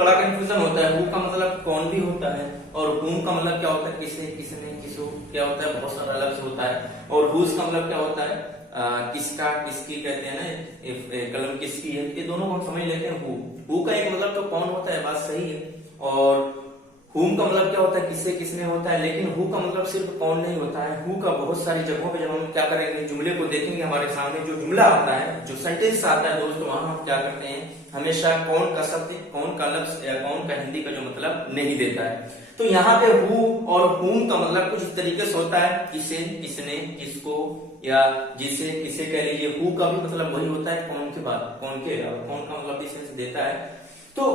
बड़ा कंफ्यूजन होता है। हु का मतलब कौन भी होता है और हुम का मतलब क्या होता है, किसे, किसने, किसो, क्या होता है, बहुत सारा अलग से होता है। और हुज का मतलब क्या होता है, किसका, किसकी कहते हैं ना, कलम किसकी है, ये दोनों को हम समझ लेते हैं। हु का एक मतलब तो कौन होता है, बात सही है। और हुम का मतलब क्या होता है, किससे, किसने होता है। लेकिन हु का मतलब सिर्फ कौन नहीं होता है। हु का बहुत सारी जगहों पे जब हम क्या करेंगे, जुमले को देखेंगे, हमारे सामने जो जुमला आता है, जो सेंटेंस आता है दोस्तों, वहां हम क्या करते हैं, हमेशा कौन का शब्द, कौन का लफ्ज या कौन का हिंदी का जो मतलब नहीं देता है। तो यहाँ पे हु और हुम का मतलब कुछ इस तरीके से होता है, किसे, किसने, किसको, या जिसे, किसे कह लीजिए। हु का भी मतलब वही होता है, कौन के बाद, कौन के, और कौन का मतलब इस से देता है। तो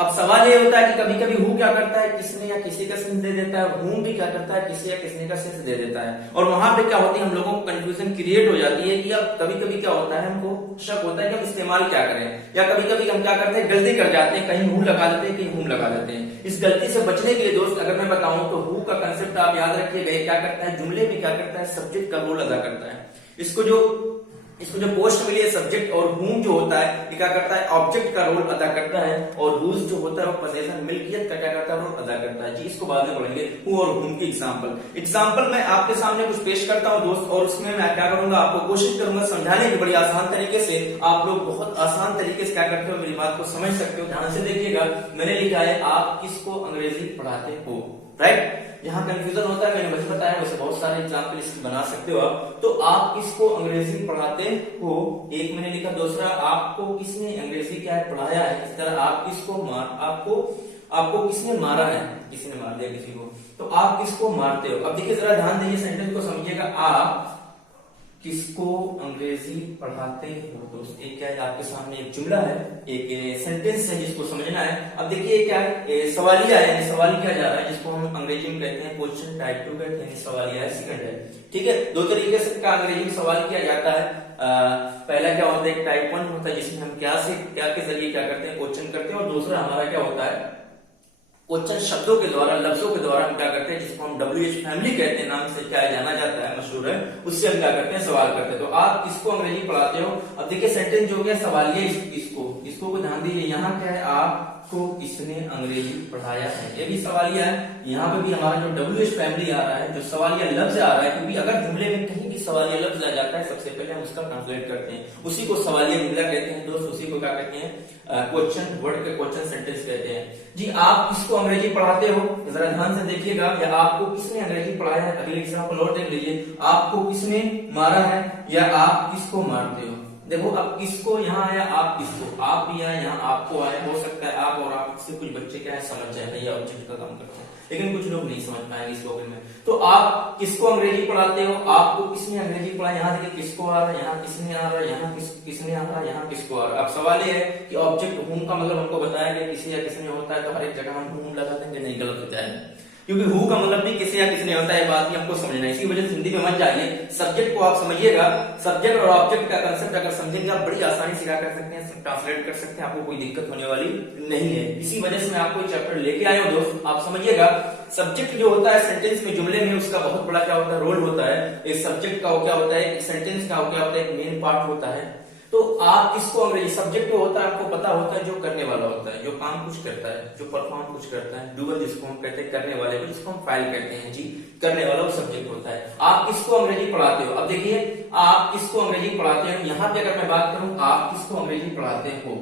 अब सवाल ये होता है कि कभी कभी हु क्या करता है, किसने या किसी का सेंस दे देता है, हुम भी क्या करता है, किसी या किसने का सेंस दे देता है। और वहां पे क्या होती है, हम लोगों को कंफ्यूजन क्रिएट हो जाती है कि अब कभी कभी क्या होता है, हमको शक होता है कि हम इस्तेमाल क्या करें, या कभी कभी हम क्या करते हैं, गलती कर जाते हैं, कहीं हु लगा देते हैं, कहीं हुम लगा देते हैं। इस गलती से बचने के लिए दोस्त अगर मैं बताऊं तो हु का कंसेप्ट आप याद रखिएगा, क्या करता है, जुमले में क्या करता है, सब्जेक्ट का रोल अदा करता है। इसको जो पोस्ट मिली है सब्जेक्ट, और हुम जो होता है ये क्या करता है, ऑब्जेक्ट का रोल अदा करता है। और हुज जो होता है वो पोजेशन, मिल्कियत का क्या करता है, रोल अदा करता है। जी इसको बाद में पढ़ेंगे, हु और हुम की एग्जांपल मैं आपके सामने कुछ पेश करता हूं दोस्त, और उसमें मैं क्या करूंगा, आपको कोशिश करूंगा समझाने की बड़ी आसान तरीके से। आप लोग बहुत आसान तरीके से क्या करते हो, मेरी बात को समझ सकते हो। ध्यान से देखिएगा, मैंने लिखा है आप किसको अंग्रेजी पढ़ाते हो, राइट। जहां कंफ्यूजन होता है मैंने वही बताया, वैसे बहुत सारे एग्जाम्पल इसकी बना सकते हो आप। तो आप किसको अंग्रेजी पढ़ाते हो, एक मैंने लिखा। दूसरा, आपको किसने अंग्रेजी क्या है पढ़ाया है। इस तरह आप किसको आपको किसने मारा है, किसी ने मार दिया किसी को, तो आप किसको मारते हो। अब देखिए जरा ध्यान दीजिए, सेंटेंस को समझिएगा। आप किसको अंग्रेजी पढ़ाते हो दोस्त, एक क्या है, आपके सामने एक जुमला है, एक सेंटेंस है जिसको समझना है। अब देखिए क्या है, सवालिया है, सवाल किया जा रहा है, जिसको हम अंग्रेजी में कहते हैं क्वेश्चन टाइप 2 कहते हैं, सवालिया है, सेकंड है। ठीक है, दो तरीके से का अंग्रेजी में सवाल किया जाता है। पहला क्या होता है, टाइप 1 होता है, जिसमें हम क्या के जरिए क्या करते हैं, क्वेश्चन करते हैं। और दूसरा हमारा क्या होता है, क्वेश्चन शब्दों के द्वारा, लफ्जों के द्वारा हम क्या करते हैं, जिसको हम WH फैमिली कहते हैं, नाम से क्या जाना जाता है, मशहूर है, उससे हम क्या करते हैं, सवाल करते हैं। तो आप किसको अंग्रेजी पढ़ाते हो। अब देखिए सेंटेंस जो हो गया सवालिया, इसको को ध्यान दीजिए। यहाँ क्या है, आपको किसने अंग्रेजी पढ़ाया है, ये भी सवालिया है। यहाँ पे भी हमारा जो WH फैमिली आ रहा है, जो सवालिया लफ्ज आ रहा है, क्योंकि अगर जुमले में कहीं भी सवालिया लफ्ज आ जाता है, सबसे पहले हम उसका ट्रांसलेट करते हैं, उसी को सवालिया जुमला कहते हैं दोस्त, उसी को क्या कहते हैं, क्वेश्चन वर्ड के क्वेश्चन सेंटेंस कहते हैं। जी आप किसको अंग्रेजी पढ़ाते हो, जरा ध्यान से देखिएगा, या आपको किसने अंग्रेजी पढ़ाया है। अगले एग्जांपल और देख लीजिए, आपको किसने मारा है, या आप किसको मारते हो। देखो अब किसको यहाँ आया, आप किसको, आप भी आया, यहाँ आपको आया। हो सकता है आप और आप से कुछ बच्चे क्या है समझ जाए, भैया ऑब्जेक्ट का काम करते हैं, लेकिन कुछ लोग नहीं समझ पाएंगे इस टॉपिक में। तो आप किसको अंग्रेजी पढ़ाते हो, आपको किसने अंग्रेजी पढ़ाया। यहाँ देखिए किसको आ रहा है, यहाँ किसने आ रहा है, यहाँ किसने आ रहा है, यहाँ किसको आ रहा है। अब सवाल ये है कि ऑब्जेक्ट हुम का मतलब हमको बताया गया किसी या किसने होता है, तो हर एक जगह हम हुम लगा देंगे, नहीं, गलत हो जाएगा, क्योंकि हु का मतलब भी किसी या किसने होता है, बात भी हमको समझना है। इसी वजह से हिंदी में मत जाइए, सब्जेक्ट को आप समझिएगा। सब्जेक्ट और ऑब्जेक्ट का कंसेप्ट अगर समझेंगे आप, बड़ी आसानी से क्या कर सकते हैं, ट्रांसलेट कर सकते हैं, आपको कोई दिक्कत होने वाली नहीं है। इसी वजह से मैं आपको चैप्टर लेके आया हूं दोस्त, आप समझिएगा। सब्जेक्ट जो होता है सेंटेंस में, जुमले में, उसका बहुत बड़ा क्या होता है, रोल होता है। एक सब्जेक्ट का क्या होता है, एक सेंटेंस का क्या होता है, एक मेन पार्ट होता है। तो आप किसको अंग्रेजी, सब्जेक्ट जो होता है आपको पता होता है, जो करने वाला होता है, जो काम कुछ करता है, जो परफॉर्म कुछ करता है। डूअर जिसको हम कहते हैं, करने वाले को, जिसको हम फाइल कहते हैं, जी करने वाला वो सब्जेक्ट होता है। आप किसको अंग्रेजी पढ़ाते हो। अब देखिए आप किसको अंग्रेजी पढ़ाते हो, यहाँ पे अगर मैं बात करूं, आप किसको अंग्रेजी पढ़ाते हो।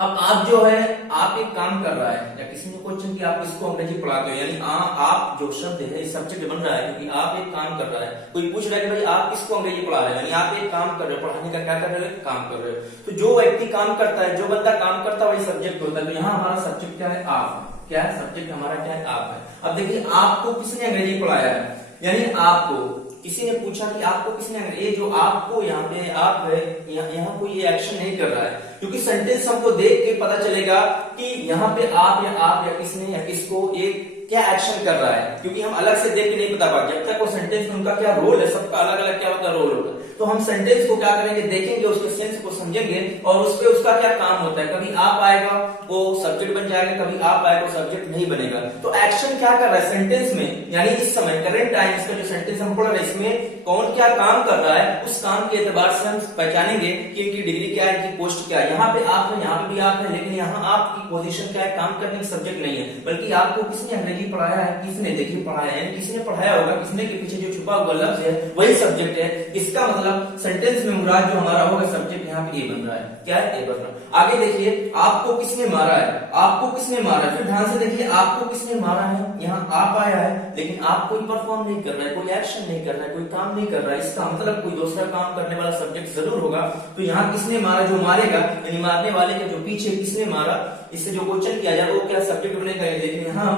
अब आप जो है, आप एक काम कर रहा है, या किसी ने क्वेश्चन किया आप किसको अंग्रेजी पढ़ाते हो, यानी आप जो शब्द है सब्जेक्ट बन रहा है, क्योंकि आप एक काम कर रहा है। कोई पूछ रहा है कि भाई आप किसको अंग्रेजी पढ़ा रहे हो, यानी आप एक काम कर रहे हो, पढ़ाने का क्या कर रहे हो, काम कर रहे हो। तो जो व्यक्ति काम करता है, जो बंदा काम करता है, वही सब्जेक्ट होता है। तो यहाँ हमारा सब्जेक्ट क्या है, आप, क्या है सब्जेक्ट हमारा, क्या है, आप है। अब देखिए आपको किसने अंग्रेजी पढ़ाया है, यानी आपको किसी ने पूछा कि आपको किसने, ये जो आपको यहाँ पे आप है, यहाँ कोई ये एक्शन नहीं कर रहा है, क्योंकि सेंटेंस हमको देख के पता चलेगा कि यहाँ पे आप या किसने या किसको एक क्या एक्शन कर रहा है, क्योंकि हम अलग से देख के नहीं बता पाते। जब तक वो सेंटेंस में उनका क्या रोल है, सबका अलग अलग क्या होता है, रोल होता है। तो हम सेंटेंस को क्या करेंगे, देखेंगे, उसके सेंस को समझेंगे, और उस पे उसका क्या काम होता है। कभी आप आएगा वो सब्जेक्ट बन बन जाएगा, कभी आप आए तो सब्जेक्ट नहीं बनेगा। तो एक्शन क्या कर रहा है सेंटेंस में, यानी इस समय करंट टाइम इसका जो सेंटेंस हम पढ़ रहे हैं इसमें कौन क्या काम कर रहा है, उस काम के एतबार से हम पहचानेंगे कि इनकी डिग्री क्या है, इनकी पोस्ट क्या है। यहाँ पे आप है, यहाँ पे भी आप है, लेकिन यहाँ आपकी पोजीशन क्या है, काम करने का सब्जेक्ट नहीं है, बल्कि आपको किसने अंग्रेजी पढ़ाया है, किसने देखिए पढ़ाया है, किसने पढ़ाया होगा, किसने के पीछे जो छुपा हुआ लफ्ज है वही सब्जेक्ट है। इसका मतलब सेंटेंस में मुराद जो हमारा होगा सब्जेक्ट यहाँ पे ये बन रहा है, क्या है, ये बन रहा है। आगे देखिए आपको किसने मारा है, आपको किसने मारा है, फिर ध्यान से देखिए आपको किसने मारा है, यहाँ आप आया है, लेकिन आप कोई परफॉर्म नहीं कर रहा है, कोई एक्शन नहीं कर रहा है, कोई काम नहीं कर रहा है, इसका मतलब कोई दूसरा काम करने वाला सब्जेक्ट जरूर होगा। तो यहाँ किसने मारा, जो मारेगा यानी मारने वाले के जो पीछे किसने मारा, इससे जो क्वेश्चन किया जाए वो क्या सब्जेक्ट बनेगा। लेकिन यहाँ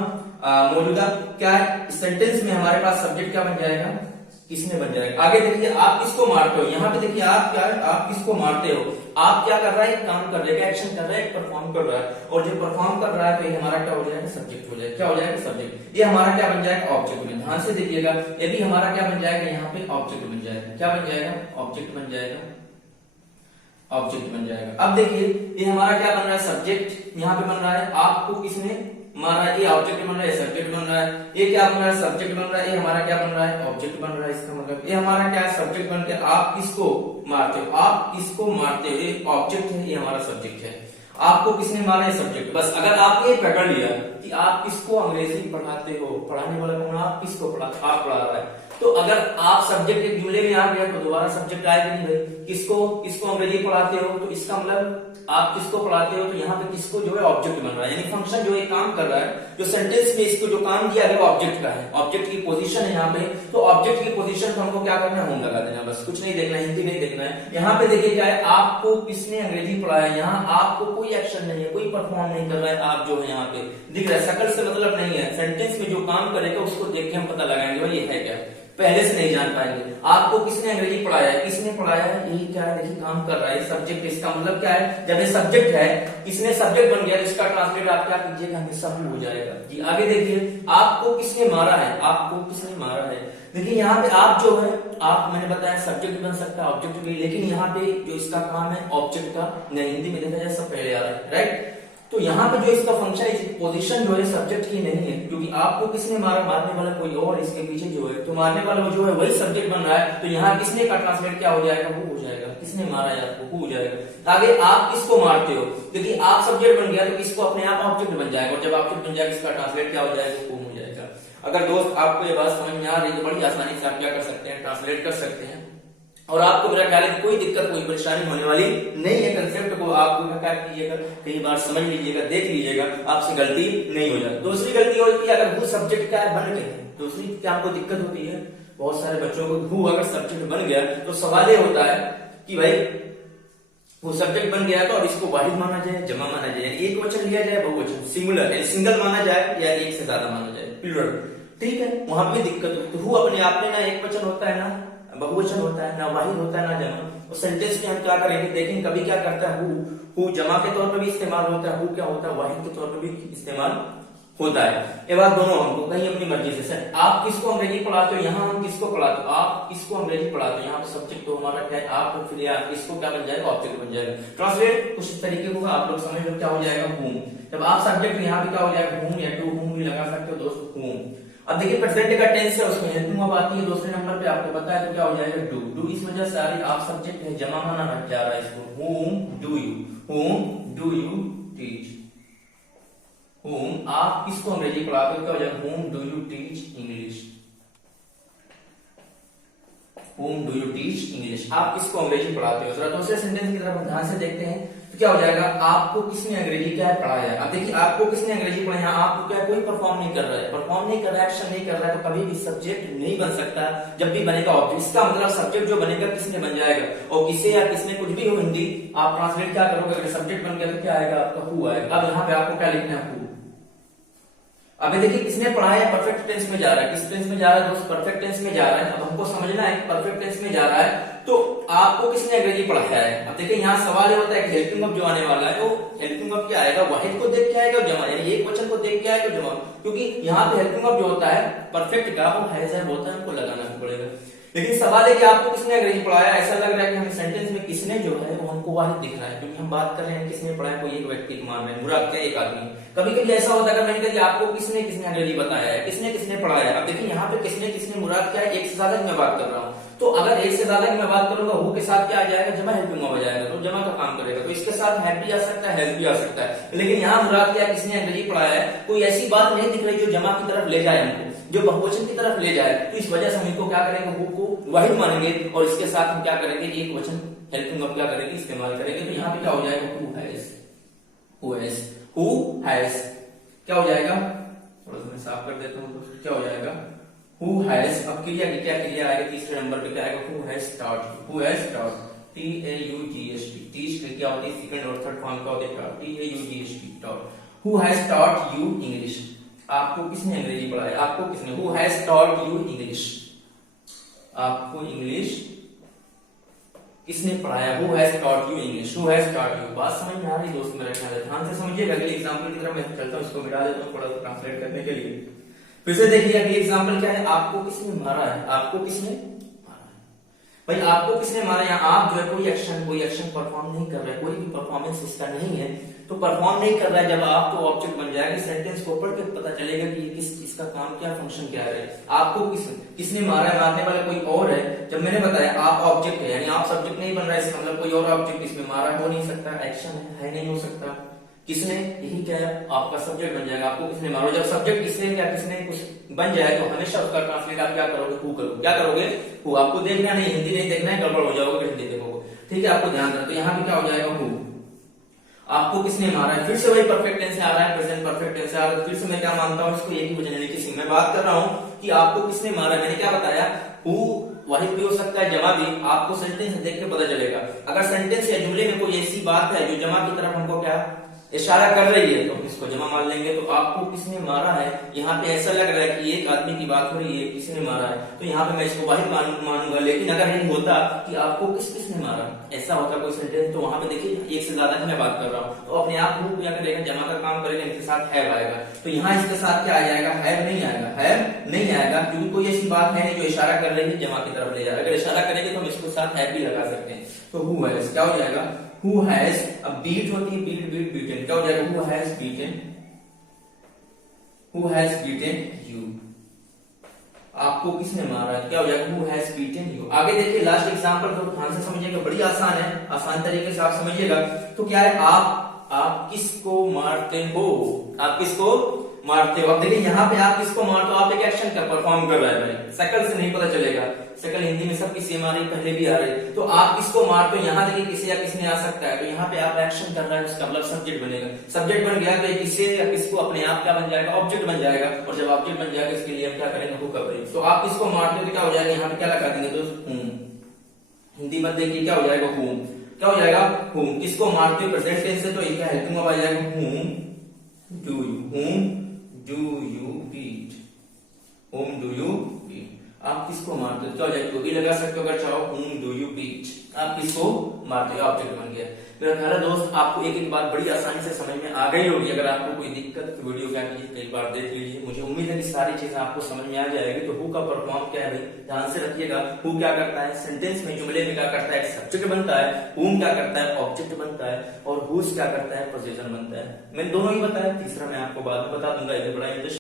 मौजूदा क्या है सेंटेंस में हमारे पास सब्जेक्ट क्या बन जाएगा, किसने बन जाएगा। आगे देखिए आप किसको मारते हो, यहाँ पे देखिए आप क्या है, आप किसको मारते हो, आप क्या कर रहा है, काम कर रहा है, एक्शन कर रहा है, परफॉर्म कर रहा है, और जो परफॉर्म कर रहा है तो ये हमारा क्या हो जाएगा, सब्जेक्ट हो जाएगा। क्या हो जाएगा, सब्जेक्ट। ये हमारा क्या बन जाएगा, ऑब्जेक्ट बन। ध्यान से देखिएगा ये भी हमारा क्या बन जाएगा, यहाँ पे ऑब्जेक्ट बन जाएगा। क्या बन जाएगा, ऑब्जेक्ट बन जाएगा, ऑब्जेक्ट बन जाएगा। अब देखिए ये हमारा क्या बन रहा है, सब्जेक्ट यहाँ पे बन रहा है, आपको किसने मारा, ये ऑब्जेक्ट बन रहा है, सब्जेक्ट बन रहा है, ये क्या बन रहा है, सब्जेक्ट बन रहा है, ये हमारा क्या बन रहा है, ऑब्जेक्ट बन रहा है। इसका मतलब ये हमारा क्या है, सब्जेक्ट बन के आप किसको मारते हो, आप किसको मारते हो, ये ऑब्जेक्ट है, ये हमारा सब्जेक्ट है। आपको किसने मारा, ये सब्जेक्ट। बस अगर आप ये पकड़ लिया कि आप किसको अंग्रेजी पढ़ाते हो, पढ़ाने वाला कौन, आप किसको पढ़ाते, आप पढ़ा रहा है, तो अगर आप सब्जेक्ट एक जुमले में आ गया तो दोबारा सब्जेक्ट आएगा नहीं भाई। किसको किसको अंग्रेजी पढ़ाते हो, तो इसका मतलब आप किसको पढ़ाते हो, तो यहाँ पे किसको जो है ऑब्जेक्ट बन रहा है, यानी फंक्शन जो है काम कर रहा है, जो सेंटेंस में इसको जो काम दिया गया वो ऑब्जेक्ट का है, ऑब्जेक्ट की पोजीशन है यहाँ पे। तो ऑब्जेक्ट की पोजीशन को हमको क्या करना है, होम लगा देना, बस कुछ नहीं देखना, हिंदी नहीं देखना है। यहाँ पे देखिए क्या है, आपको किसने अंग्रेजी पढ़ाया, यहाँ आपको कोई एक्शन नहीं है, कोई परफॉर्म नहीं कर रहा है, आप जो है यहाँ पे दिख रहा है, शकल से मतलब नहीं है, सेंटेंस में जो काम करेगा उसको देख के हम पता लगाएंगे भाई ये है क्या, पहले से नहीं जान पाएंगे। आपको किसने अंग्रेजी पढ़ाया है, किसने पढ़ाया है, यही क्या है, देखिए काम कर रहा है सब्जेक्ट। इसका मतलब क्या है, जब ये सब्जेक्ट है, किसने सब्जेक्ट बन गया, तो इसका ट्रांसलेट आप क्या कीजिएगा, हमेशा हो जाएगा जी। आगे देखिए आपको किसने मारा है, आपको किसने मारा है। देखिए यहाँ पे आप जो है, आप मैंने बताया सब्जेक्ट बन सकता है, ऑब्जेक्ट भी, लेकिन यहाँ पे जो इसका काम है ऑब्जेक्ट का नहीं, हिंदी में देखा जाए सब पहले आ रहा है, राइट। तो यहाँ पे जो इसका फंक्शन है, पोजीशन जो है सब्जेक्ट की नहीं है, क्योंकि आपको किसने मारा, मारने वाला कोई और, इसके पीछे जो है तो मारने वाला जो है वही सब्जेक्ट बन रहा है। तो यहाँ किसने का ट्रांसलेट क्या हो जाएगा, वो हो जाएगा, किसने मारा है आपको, वो हो जाएगा। आगे आप किसको मारते हो, देखिए आप सब्जेक्ट बन गया तो इसको अपने आप ऑब्जेक्ट बन जाएगा, और जब ऑब्जेक्ट बन जाएगा इसका ट्रांसलेट क्या हो जाएगा, वो हो जाएगा। अगर दोस्त आपको ये बात समझ में आ रही है तो बड़ी आसानी से आप क्या कर सकते हैं, ट्रांसलेट कर सकते हैं, और आपको मेरा ख्याल है कोई दिक्कत कोई परेशानी होने वाली नहीं है। कंसेप्ट को आप क्या कीजिएगा, कई बार समझ लीजिएगा, देख लीजिएगा, आपसे गलती नहीं हो जाती। दूसरी गलती होती है अगर वो सब्जेक्ट क्या है बन गए, दूसरी क्या आपको दिक्कत होती है, बहुत सारे बच्चों को वो अगर सब्जेक्ट बन गया तो सवाल ये होता है कि भाई वो सब्जेक्ट बन गया तो अब इसको वाहिद माना जाए, जमा माना जाए, एक वचन लिया जाए, बहुवचन, सिंगुलर सिंगल माना जाए, या एक से ज्यादा माना जाए, प्लूरल, ठीक है, वहां पे दिक्कत होती है। तो वो अपने आप में ना एक वचन होता है, ना बहुवचन होता है, ना वाहिद होता है, ना जमा। और सेंटेंस में हम क्या करेंगे, देखेंगे कभी क्या करता है, हु जमा के तौर पर भी इस्तेमाल होता है, हु क्या होता है, वाहिद के तौर पर भी इस्तेमाल होता है। ये बात दोनों हमको कहीं अपनी मर्जी से। सर आप किसको अंग्रेजी पढ़ाते हो, यहाँ हम किसको पढ़ाते हो, आप किसको अंग्रेजी पढ़ाते हो, यहाँ पे सब्जेक्ट तो हमारा क्या है आप, तो फिर यहाँ इसको क्या बन जाएगा, ऑब्जेक्ट बन जाएगा। ट्रांसलेट कुछ इस तरीके होगा, आप लोग समझ लो क्या हो जाएगा, हूम। जब आप सब्जेक्ट यहाँ पे क्या हो जाएगा, हूम या टू हूम भी लगा सकते हो दोस्त, हूम। अब देखिए प्रेजेंट का टेंस है, उसमें हेल्पिंग वर्ब आती है दूसरे नंबर पे, आपको पता है तो क्या हो जाएगा, डू। डू इस वजह से आ रही, आप सब्जेक्ट है, जमा माना जा रहा है इसको, whom do you teach, whom आप किसको अंग्रेजी पढ़ाते हो, क्या हो जाएगा, whom do you teach English, whom do you teach English, आप किसको अंग्रेजी पढ़ाते हो। जरा दूसरे सेंटेंस की तरफ ध्यान से देखते हैं तो क्या हो जाएगा, आपको किसने अंग्रेजी क्या है पढ़ाया है। अब देखिए आपको किसने अंग्रेजी पढ़ाया, आपको क्या कोई परफॉर्म नहीं कर रहा है, परफॉर्म नहीं कर रहा है, एक्शन नहीं कर रहा है, तो कभी भी सब्जेक्ट नहीं बन सकता। जब भी बनेगा ऑब्जेक्ट, इसका मतलब सब्जेक्ट जो बनेगा किसने बन जाएगा, और किसे या किसने कुछ भी हो, हिंदी आप ट्रांसलेट क्या करोगे, अगर सब्जेक्ट बन गया तो क्या आएगा आपका, हु आएगा। अब यहाँ पे आपको क्या लिखना है, हु। अभी देखिए किसने पढ़ाया, परफेक्ट टेंस में जा रहा है, किस टेंस में जा रहा है दोस्त, परफेक्ट टेंस में जा रहा है। अब हमको समझना है परफेक्ट टेंस में जा रहा है तो आपको किसने अंग्रेजी पढ़ाया है। अब देखिए यहाँ सवाल होता है कि हेल्पिंग वर्ब जो आने वाला है, तो हेल्पिंग वर्ब क्या आएगा, वाहिद को देख के आएगा और जमा, यानी एक वचन को देख के आएगा जमा, क्योंकि यहाँ पे हेल्पिंग वर्ब जो होता है परफेक्ट का वो हैज है होता है, हमको लगाना पड़ेगा। लेकिन सवाल है कि आपको किसने अंग्रेजी पढ़ाया। ऐसा लग रहा है कि हमें सेंटेंस में किसने जो है वो हमको वाहिद दिख रहा है, क्योंकि हम बात कर रहे हैं किसने पढ़ाया, कोई एक व्यक्ति को मान रहे हैं, मुराद क्या एक आदमी। कभी कभी ऐसा होता है अगर मैंने कहा आपको किसने किसने अंग्रेजी बताया है, किसने किसने पढ़ाया है। अब देखिए यहाँ पे किसने किसने मुराद क्या है, एक से ज्यादा की मैं बात कर रहा हूँ। तो अगर एक से ज्यादा की मैं बात करूंगा हु के साथ क्या आ जाएगा, जमा हेल्पिंग वर्ब आ जाएगा, तो जमा का काम करेगा। तो इसके साथ हैव भी आ सकता है, हेल्प भी आ सकता है। लेकिन यहाँ मुराद क्या किसने अंग्रेजी पढ़ाया है, कोई ऐसी बात नहीं दिख रही जो जमा की तरफ ले जाए हमको, जो बहुवचन की तरफ ले जाए। तो इस वजह से हम इनको क्या करेंगे, हु को वाहिद मानेंगे और इसके साथ हम क्या करेंगे, एक वचन हेल्पिंग वर्ब क्या करेंगे, इस्तेमाल करेंगे। तो यहाँ पे क्या हो जाएगा, who has, who has, who has क्या हो जाएगा, थोड़ा सा मैं साफ कर देता हूँ, तो क्या हो जाएगा, हु हैज। अब क्रिया की क्या क्रिया आएगा, तीसरे नंबर पे क्या आएगा, who has taught, who has taught, TAUGHT, teach क्या होती है, सेकंड और थर्ड फॉर्म का होता है taught, TAUGHT taught. Who has taught you English, आपको किसने अंग्रेजी पढ़ाया, आपको किसने, who has taught you English, आपको इंग्लिश किसने पढ़ाया, who has taught you English, who has taught you. बात समझ में आ रही दोस्त, मेरा ख्याल है, ध्यान से समझिएगा। अगले एग्जांपल की तरफ मैं चलता हूँ, इसको मिटा देता हूँ थोड़ा सा ट्रांसलेट करने के लिए। फिर से देखिए अगली एग्जांपल क्या है, आपको किसने मारा है, आपको किसने मारा है। भाई आपको किसने मारा, यहाँ आप जो है कोई एक्शन परफॉर्म नहीं कर रहे, कोई भी परफॉर्मेंस इसका नहीं है, तो परफॉर्म नहीं कर रहा है। जब आप तो ऑब्जेक्ट बन जाएगा, सेंटेंस को पढ़ के पता चलेगा कि किस इसका काम क्या, फंक्शन क्या है। आपको किसने मारा है, मारने वाला कोई और है। जब मैंने बताया आप ऑब्जेक्ट है, यानी आप सब्जेक्ट नहीं बन रहा है, इसका मतलब कोई और ऑब्जेक्ट इसमें मारा हो नहीं सकता, एक्शन है नहीं हो सकता। किसने, यही क्या है, आपका सब्जेक्ट बन जाएगा। आपको किसने मारो, जब सब्जेक्ट किसने या किसने कुछ बन जाए तो हमेशा उसका ट्रांसलेट आप क्या करोगे, हु करोगे। क्या करोगे, हु। आपको देखना नहीं, हिंदी नहीं देखना है, गड़बड़ हो जाओगे हिंदी देखोगे, ठीक है, आपको ध्यान देना। तो यहाँ पे क्या हो जाएगा, हु। आपको किसने मारा है, फिर से वही परफेक्ट टेंस से आ रहा है, प्रेजेंट परफेक्ट टेंस से आ रहा है। फिर से मैं क्या मानता हूँ, इसको एक ही वजह नहीं, मैं बात कर रहा हूँ कि आपको किसने मारा है। मैंने क्या बताया, हु वाहिद भी हो सकता है, जमा भी। आपको सेंटेंस देख के पता चलेगा। अगर सेंटेंस या जुमले में कोई ऐसी बात है जो जमा की तरफ हमको क्या इशारा कर रही है, तो हम इसको जमा मान लेंगे। तो आपको किसने मारा है, यहाँ पे ऐसा लग रहा है कि एक आदमी की बात हो रही है, किसने मारा है, तो यहाँ पे मैं इसको वाहिद मानूंगा। लेकिन अगर ये होता कि आपको किसने मारा, ऐसा होता कोई सेंटेंस, तो वहां पे देखिए एक से ज्यादा की मैं बात कर रहा हूँ, तो अपने आप हु क्या करेगा, जमा का काम करेगा, इनके साथ हैव आएगा। तो यहाँ इसके साथ क्या आ जाएगा, हैव नहीं आएगा, हैव नहीं आएगा, क्योंकि कोई ऐसी बात है नहीं जो इशारा कर रही है जमा की तरफ ले जाएगा। अगर इशारा करेंगे तो हम इसको साथ हैव भी लगा सकते हैं। तो हु हैज क्या हो जाएगा, हु हैज। अब बीट होती है, बीट बीटन, क्या हो जाएगा, who has beaten, who has beaten you. आपको किसने मारा है, क्या हो जाएगा, हु हैज बीटन यू। आगे देखिए लास्ट एग्जांपल को ध्यान से समझिएगा, बड़ी आसान है, आसान तरीके से आप समझिएगा। तो क्या है, आप किसको मारते हो, आप किसको मारते हो। अब देखिए यहाँ पे आप किसको मारते हो, आप एक एक्शन का परफॉर्म कर रहे हैं, शक्ल से नहीं पता चलेगा, शक्ल हिंदी में सबकी सेम आ रही, पहले भी आ रही। तो आप किसको मारते हो, यहाँ देखिए किसे या किसने आ सकता है, तो यहाँ पे आप एक्शन कर रहे हैं, उसका मतलब सब्जेक्ट बनेगा। सब्जेक्ट बन गया तो किसे या किसको अपने आप क्या बन जाएगा, ऑब्जेक्ट बन जाएगा। और जब ऑब्जेक्ट बन जाएगा इसके लिए हम क्या करेंगे, हु करेंगे। तो आप किसको मारते हो तो क्या हो जाएगा, यहाँ पे क्या लगा देंगे दोस्त, हिंदी मत देखिए, क्या हो जाएगा, हुम। क्या हो जाएगा, हुम। किसको मारते हो, प्रेजेंट टेंस से, तो क्या हेल्पिंग वर्ब आ जाएगा, हुम डू यू, हुम डू यू बीट, हुम डू यू बीट। आप किसको मारते हो, क्या हो जाएगा, भी लगा सकते हो अगर चाहो, हुम डू यू बीट। आप किसको मारते हो, ऑब्जेक्ट बन गया। मेरा ख्याल है दोस्त आपको एक एक बात बड़ी आसानी से समझ में आ गई होगी। अगर आपको कोई दिक्कत तो वीडियो क्या कीजिए, कई बार देख लीजिए। मुझे उम्मीद है कि सारी चीजें आपको समझ में आ जाएगी। तो हु का परफॉर्म क्या है, ध्यान से रखिएगा। हु क्या करता है, सेंटेंस में जुमले में क्या करता है, सब्जेक्ट बनता है। हुम क्या करता है, ऑब्जेक्ट बनता है। और हुज क्या करता है, पोजीशन बनता है। मैंने दोनों ही बताया, तीसरा मैं आपको बाद में बता दूंगा। ये बड़ा इंटरेस्टिंग